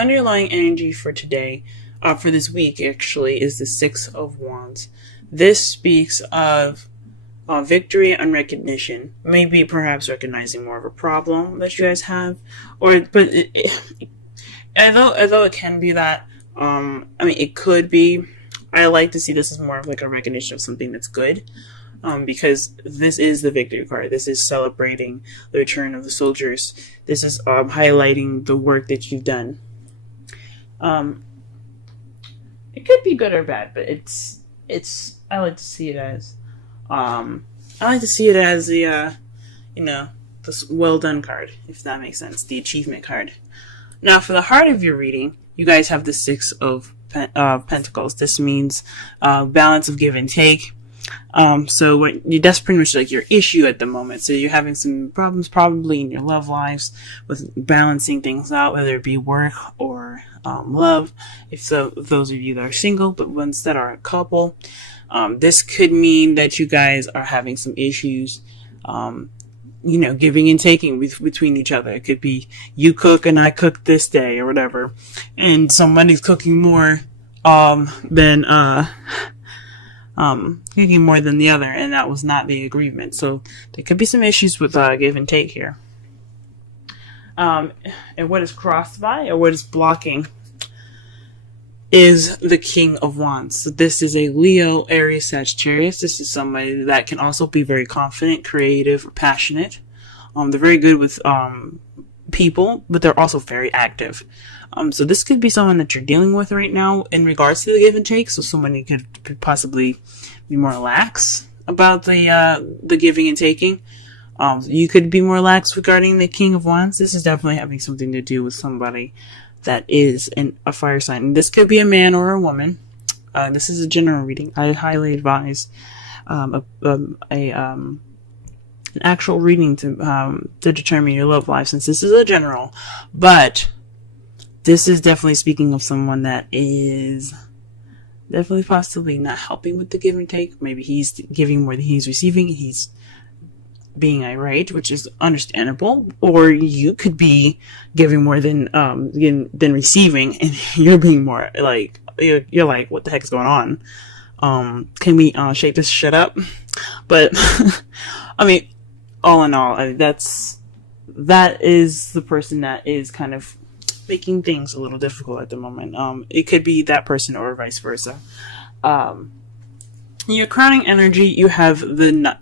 underlying energy for today, for this week actually, is the Six of Wands. This speaks of victory and recognition. Maybe perhaps recognizing more of a problem that you guys have, although it can be that, it could be. I like to see this as more of like a recognition of something that's good. Because this is the victory card. This is celebrating the return of the soldiers. This is highlighting the work that you've done. It could be good or bad, but it's. I like to see it as. I like to see it as the, the well done card, if that makes sense. The achievement card. Now, for the heart of your reading, you guys have the Six of Pentacles. This means balance of give and take. So that's pretty much like your issue at the moment. So you're having some problems probably in your love lives with balancing things out, whether it be work or love. If those of you that are single, but ones that are a couple, this could mean that you guys are having some issues, giving and taking between each other. It could be you cook and I cook this day or whatever, and somebody's cooking more than the other, and that was not the agreement. So there could be some issues with give and take here. And what is crossed by, or what is blocking, is the King of Wands. So this is a Leo, Aries, Sagittarius. This is somebody that can also be very confident, creative, or passionate. They're very good with people, but they're also very active. So this could be someone that you're dealing with right now in regards to the give and take. So somebody could possibly be more lax about the giving and taking. You could be more lax regarding the King of Wands. This is definitely having something to do with somebody that is a fire sign. And this could be a man or a woman. This is a general reading. I highly advise an actual reading to determine your love life, since this is a general. But this is definitely speaking of someone that is definitely possibly not helping with the give and take. Maybe he's giving more than he's receiving. He's being irate, which is understandable. Or you could be giving more than receiving, and you're being more like, you're like, what the heck is going on? Can we shake this shit up? But all in all, that is the person that is kind of making things a little difficult at the moment. It could be that person or vice versa. In your crowning energy, you have the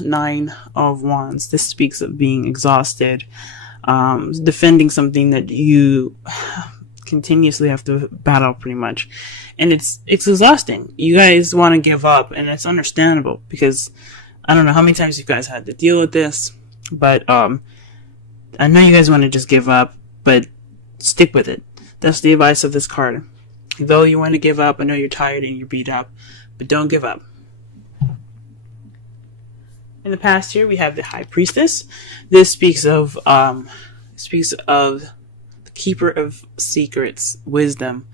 Nine of Wands. This speaks of being exhausted, defending something that you continuously have to battle pretty much. And it's exhausting. You guys want to give up, and it's understandable, because I don't know how many times you guys had to deal with this, but I know you guys want to just give up, but stick with it. That's the advice of this card. Though you want to give up, I know you're tired and you're beat up, but don't give up. In the past here, we have the High Priestess. This speaks of the keeper of secrets, wisdom,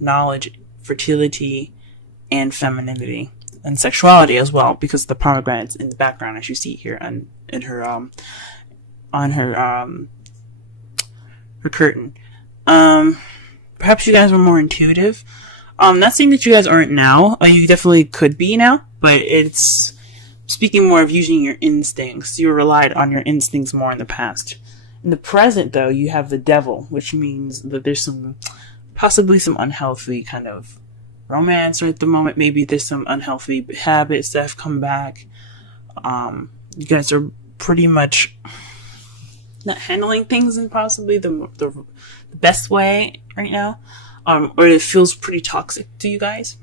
knowledge, fertility, and femininity, and sexuality as well, because of the pomegranates in the background, as you see here on her curtain. Perhaps you guys were more intuitive. Not saying that you guys aren't now. You definitely could be now, but it's speaking more of using your instincts. You relied on your instincts more in the past. In the present, though, you have the Devil, which means that there's possibly some unhealthy kind of romance, or at the moment, maybe there's some unhealthy habits that have come back. You guys are pretty much not handling things in possibly the best way right now, or it feels pretty toxic to you guys.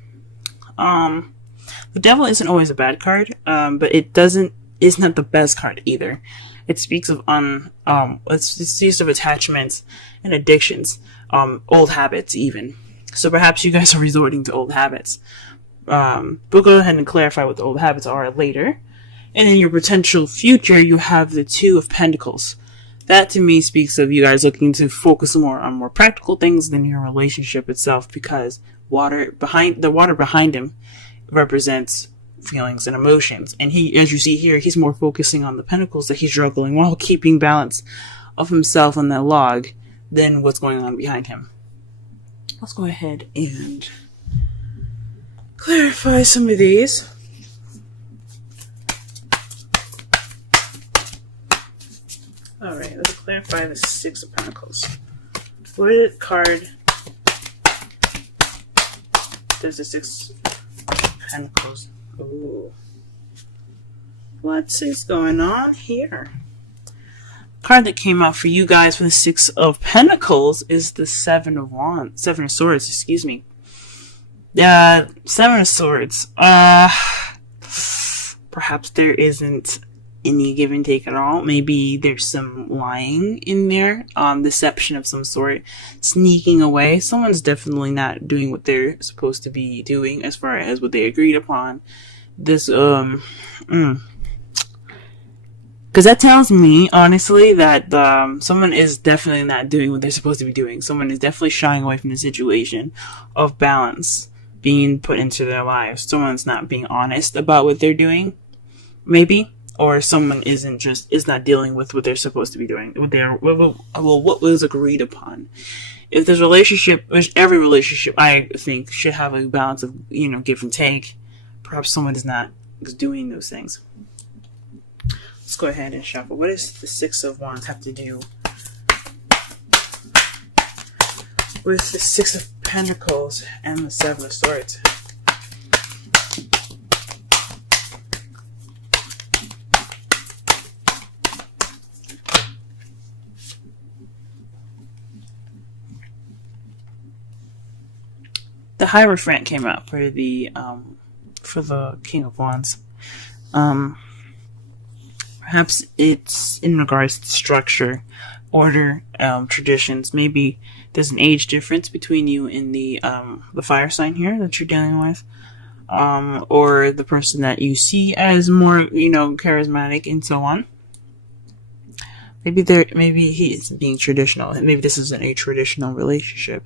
The Devil isn't always a bad card, but it's not the best card either. It speaks of it speaks of attachments and addictions, old habits even. So perhaps you guys are resorting to old habits. We'll go ahead and clarify what the old habits are later. And in your potential future, you have the Two of Pentacles. That to me speaks of you guys looking to focus more on more practical things than your relationship itself, because the water behind him represents feelings and emotions. And he, as you see here, he's more focusing on the pentacles that he's juggling while keeping balance of himself on that log than what's going on behind him. Let's go ahead and clarify some of these. Alright, let's clarify the Six of Pentacles. What card does the Six of Pentacles? Ooh. What is going on here? Card that came out for you guys for the Six of Pentacles is the Seven of Swords, excuse me. Seven of Swords. Perhaps there isn't any give and take at all. Maybe there's some lying in there, deception of some sort, sneaking away. Someone's definitely not doing what they're supposed to be doing as far as what they agreed upon. This, because that tells me, honestly, that someone is definitely not doing what they're supposed to be doing. Someone is definitely shying away from the situation of balance being put into their lives. Someone's not being honest about what they're doing, maybe. Or someone is not dealing with what they're supposed to be doing, what was agreed upon. If there's a relationship, which every relationship I think should have a balance of, give and take, perhaps someone is not doing those things. Let's go ahead and shuffle. What does the Six of Wands have to do with the Six of Pentacles and the Seven of Swords? The Hierophant came out for the King of Wands. Perhaps it's in regards to structure, order, traditions. Maybe there's an age difference between you and the fire sign here that you're dealing with, or the person that you see as more charismatic and so on. Maybe he is being traditional. Maybe this isn't a traditional relationship.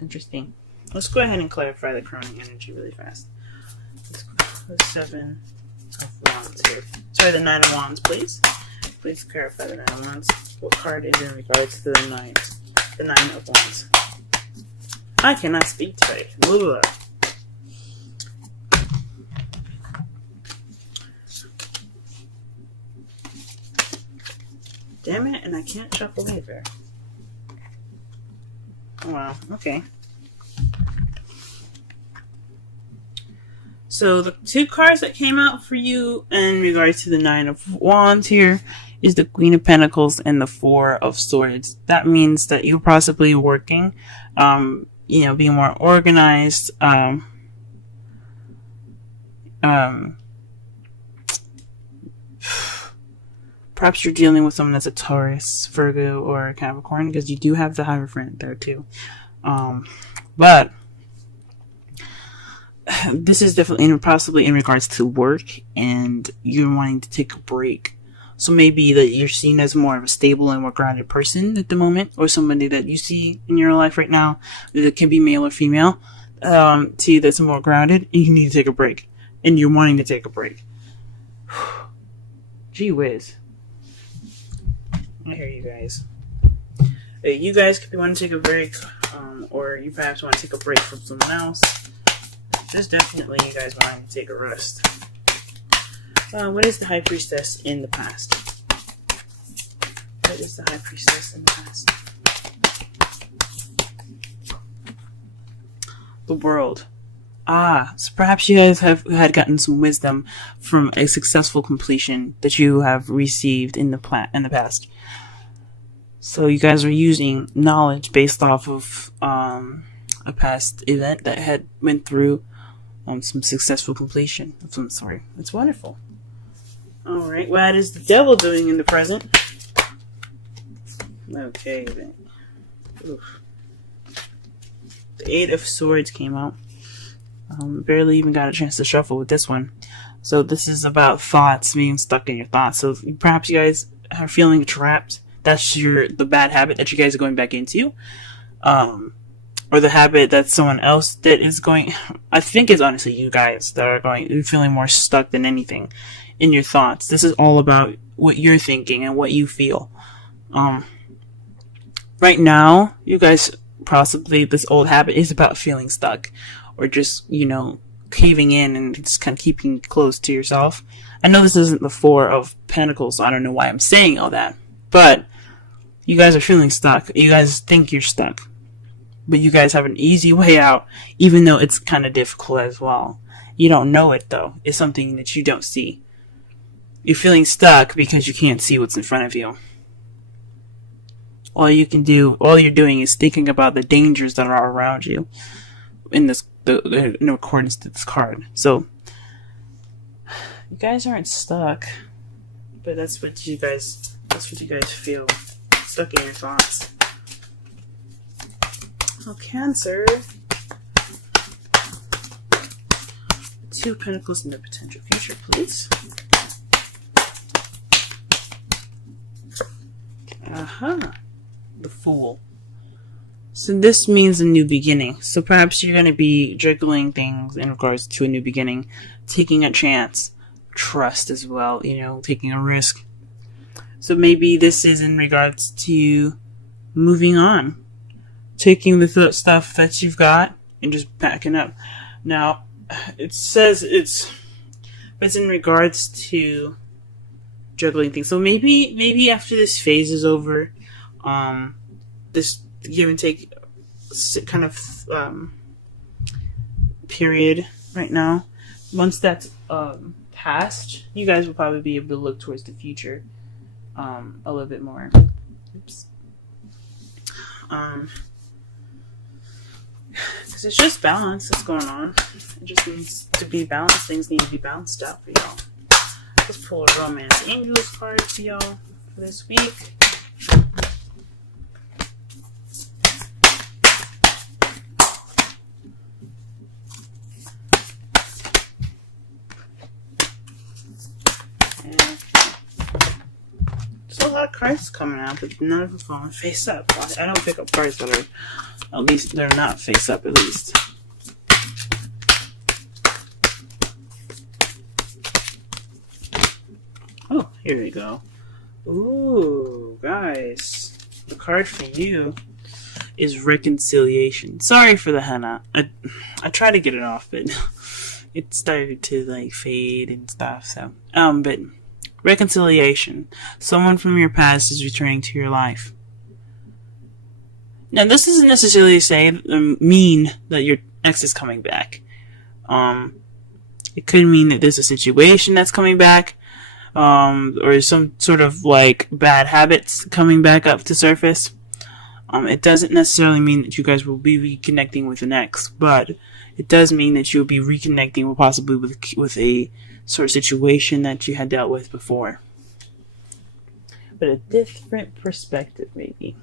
Interesting. Let's go ahead and clarify the crowning energy really fast. The Seven of Wands here. Sorry, the Nine of Wands, please. Please clarify the Nine of Wands. What card is in regards to the Nine of Wands? I cannot speak today. Blah. Damn it, and I can't shuffle either. Oh, wow, okay. So the two cards that came out for you in regards to the Nine of Wands here is the Queen of Pentacles and the Four of Swords. That means that you're possibly working, being more organized, perhaps you're dealing with someone that's a Taurus, Virgo, or Capricorn, because you do have the Hierophant there too. But this is definitely possibly in regards to work, and you're wanting to take a break. So maybe that you're seen as more of a stable and more grounded person at the moment, or somebody that you see in your life right now that can be male or female, to you that's more grounded, and you need to take a break, and you're wanting to take a break. Gee whiz. I hear you guys. You guys could want to take a break, or you perhaps want to take a break from someone else. Just definitely you guys want to take a rest. What is the High Priestess in the past? What is the High Priestess in the past? The World. So perhaps you guys had gotten some wisdom from a successful completion that you have received in the past. So you guys are using knowledge based off of a past event that had went through some successful completion of some sort. It's wonderful. Alright, what is the Devil doing in the present? Okay, then. Oof. The Eight of Swords came out. Barely even got a chance to shuffle with this one. So this is about thoughts, being stuck in your thoughts. So perhaps you guys are feeling trapped. That's the bad habit that you guys are going back into. Or the habit that someone else that is going, I think it's honestly you guys that are feeling more stuck than anything in your thoughts. This is all about what you're thinking and what you feel. Right now, you guys, possibly this old habit is about feeling stuck, or just, caving in and just kind of keeping close to yourself. I know this isn't the Four of Pentacles, so I don't know why I'm saying all that, but you guys are feeling stuck. You guys think you're stuck, but you guys have an easy way out, even though it's kind of difficult as well. You don't know it, though. It's something that you don't see. You're feeling stuck because you can't see what's in front of you. All you're doing is thinking about the dangers that are around you in accordance to this card. So, you guys aren't stuck, but that's what you guys feel. Stuck in your thoughts. Oh, Cancer. Two Pentacles in the potential future, please. The Fool. So this means a new beginning. So perhaps you're going to be juggling things in regards to a new beginning, taking a chance, trust as well, taking a risk. So maybe this is in regards to moving on, taking the stuff that you've got and just backing up. Now, it says it's in regards to juggling things. So maybe after this phase is over, this give and take kind of period right now, once that's past, you guys will probably be able to look towards the future a little bit more. Oops. Because it's just balance that's going on. It just needs to be balanced. Things need to be balanced out for y'all. Let's pull a Romance Angels card for y'all for this week. There's a lot of cards coming out, but none of them falling face up. I don't pick up cards that are, at least they're not face up, at least. Oh, here we go. Ooh, guys. The card for you is Reconciliation. Sorry for the henna. I tried to get it off, but it started to fade and stuff. So, but Reconciliation. Someone from your past is returning to your life. Now, this doesn't necessarily mean that your ex is coming back. It could mean that there's a situation that's coming back, or some sort of bad habits coming back up to surface. It doesn't necessarily mean that you guys will be reconnecting with an ex, but it does mean that you'll be reconnecting possibly with a sort of situation that you had dealt with before. But a different perspective, maybe.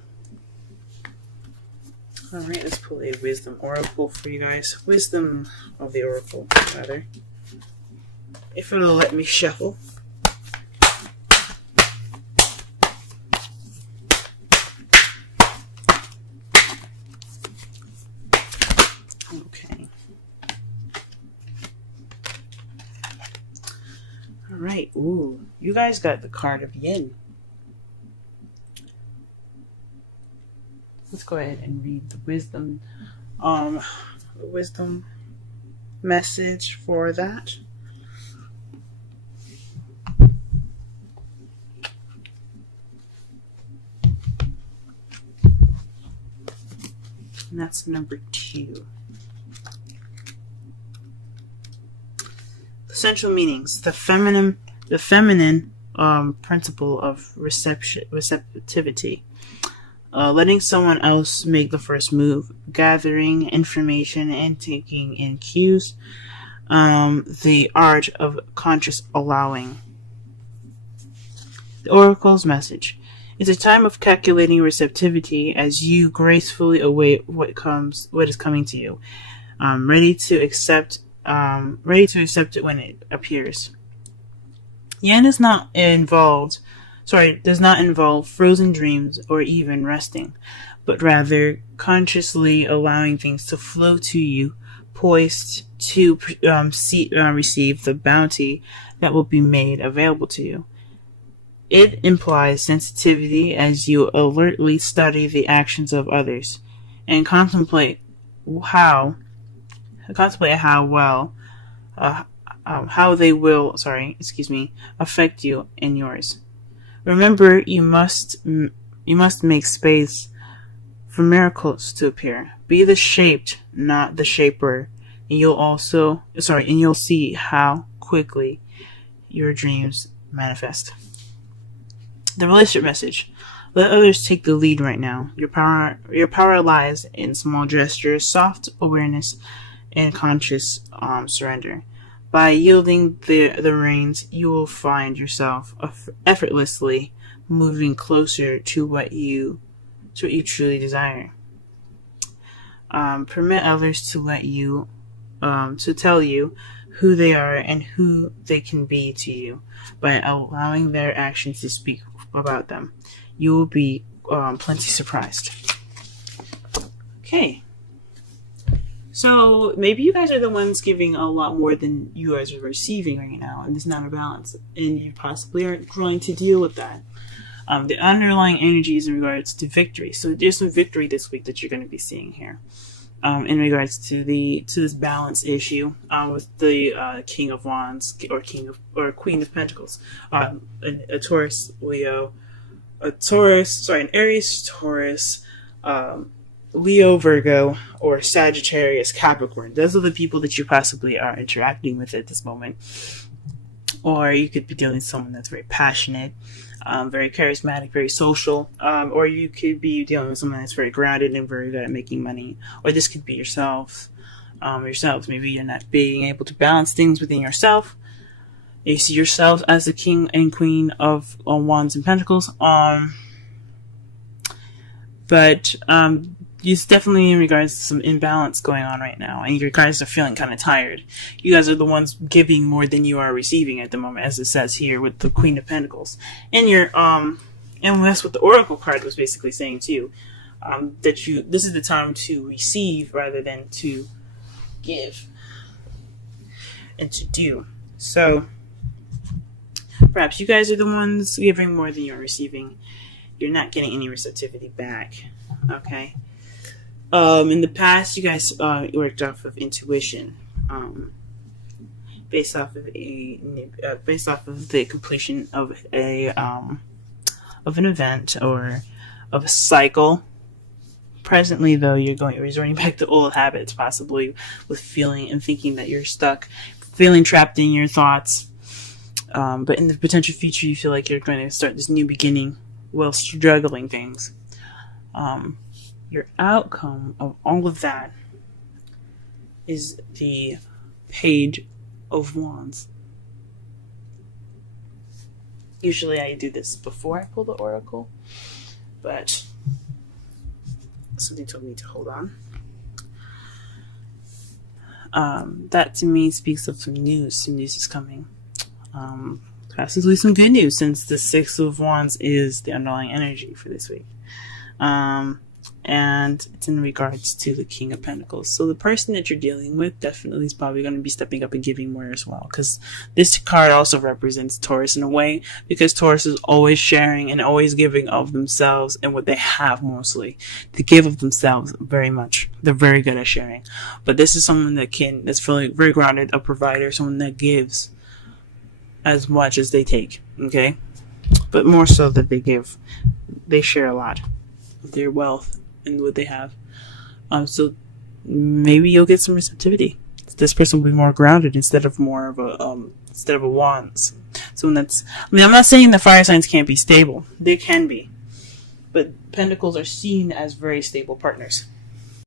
Alright, let's pull a Wisdom Oracle for you guys. Wisdom of the Oracle, rather. If it'll let me shuffle. Okay. Alright, ooh. You guys got the card of Yin. Let's go ahead and read the wisdom message for that. And that's number 2. Essential meanings: the feminine principle of receptivity. Letting someone else make the first move, gathering information and taking in cues. The art of conscious allowing. The Oracle's message: it's a time of calculating receptivity as you gracefully await what is coming to you, ready to accept it when it appears. Yin does not involve frozen dreams or even resting, but rather consciously allowing things to flow to you, poised to receive the bounty that will be made available to you. It implies sensitivity as you alertly study the actions of others and how they will, affect you and yours. Remember, you must make space for miracles to appear. Be the shaped, not the shaper, and you'll see how quickly your dreams manifest. The relationship message. Let others take the lead right now. Your power lies in small gestures, soft awareness, and conscious surrender. By yielding the reins, you will find yourself effortlessly moving closer to what you truly desire. Permit others to tell you who they are and who they can be to you by allowing their actions to speak about them. You will be plenty surprised. Okay. So maybe you guys are the ones giving a lot more than you guys are receiving right now, and it's not a balance, and you possibly aren't trying to deal with that. The underlying energy is in regards to victory. So there's some victory this week that you're going to be seeing here. In regards to this balance issue with the King of Wands or Queen of Pentacles, a Taurus, Leo, an Aries, Taurus, Leo, Virgo, or Sagittarius, Capricorn. Those are the people that you possibly are interacting with at this moment. Or you could be dealing with someone that's very passionate, very charismatic, very social, or you could be dealing with someone that's very grounded and very good at making money. Or this could be yourselves. Maybe you're not being able to balance things within yourself. You see yourself as the King and Queen of Wands and Pentacles. But it's definitely in regards to some imbalance going on right now, and you guys are feeling kind of tired. You guys are the ones giving more than you are receiving at the moment, as it says here with the Queen of Pentacles. And and that's what the Oracle card was basically saying too, that this is the time to receive rather than to give and to do. So perhaps you guys are the ones giving more than you're receiving. You're not getting any receptivity back. Okay. In the past, you guys worked off of intuition, based off of the completion of an event or of a cycle. Presently, though, you're resorting back to old habits, possibly with feeling and thinking that you're stuck, feeling trapped in your thoughts. But in the potential future, you feel like you're going to start this new beginning while struggling things. Your outcome of all of that is the Page of Wands. Usually I do this before I pull the Oracle, but something told me to hold on. That to me speaks of some news. Some news is coming. Possibly some good news, since the Six of Wands is the underlying energy for this week. And it's in regards to the King of Pentacles. So the person that you're dealing with definitely is probably going to be stepping up and giving more as well, because this card also represents Taurus in a way, because Taurus is always sharing and always giving of themselves and what they have mostly. They give of themselves very much. They're very good at sharing. But this is someone that's really very grounded, a provider, someone that gives as much as they take, okay? But more so that they share a lot of their wealth and what they have. So maybe you'll get some receptivity. This person will be more grounded instead of a wands. So I'm not saying the fire signs can't be stable. They can be. But pentacles are seen as very stable partners.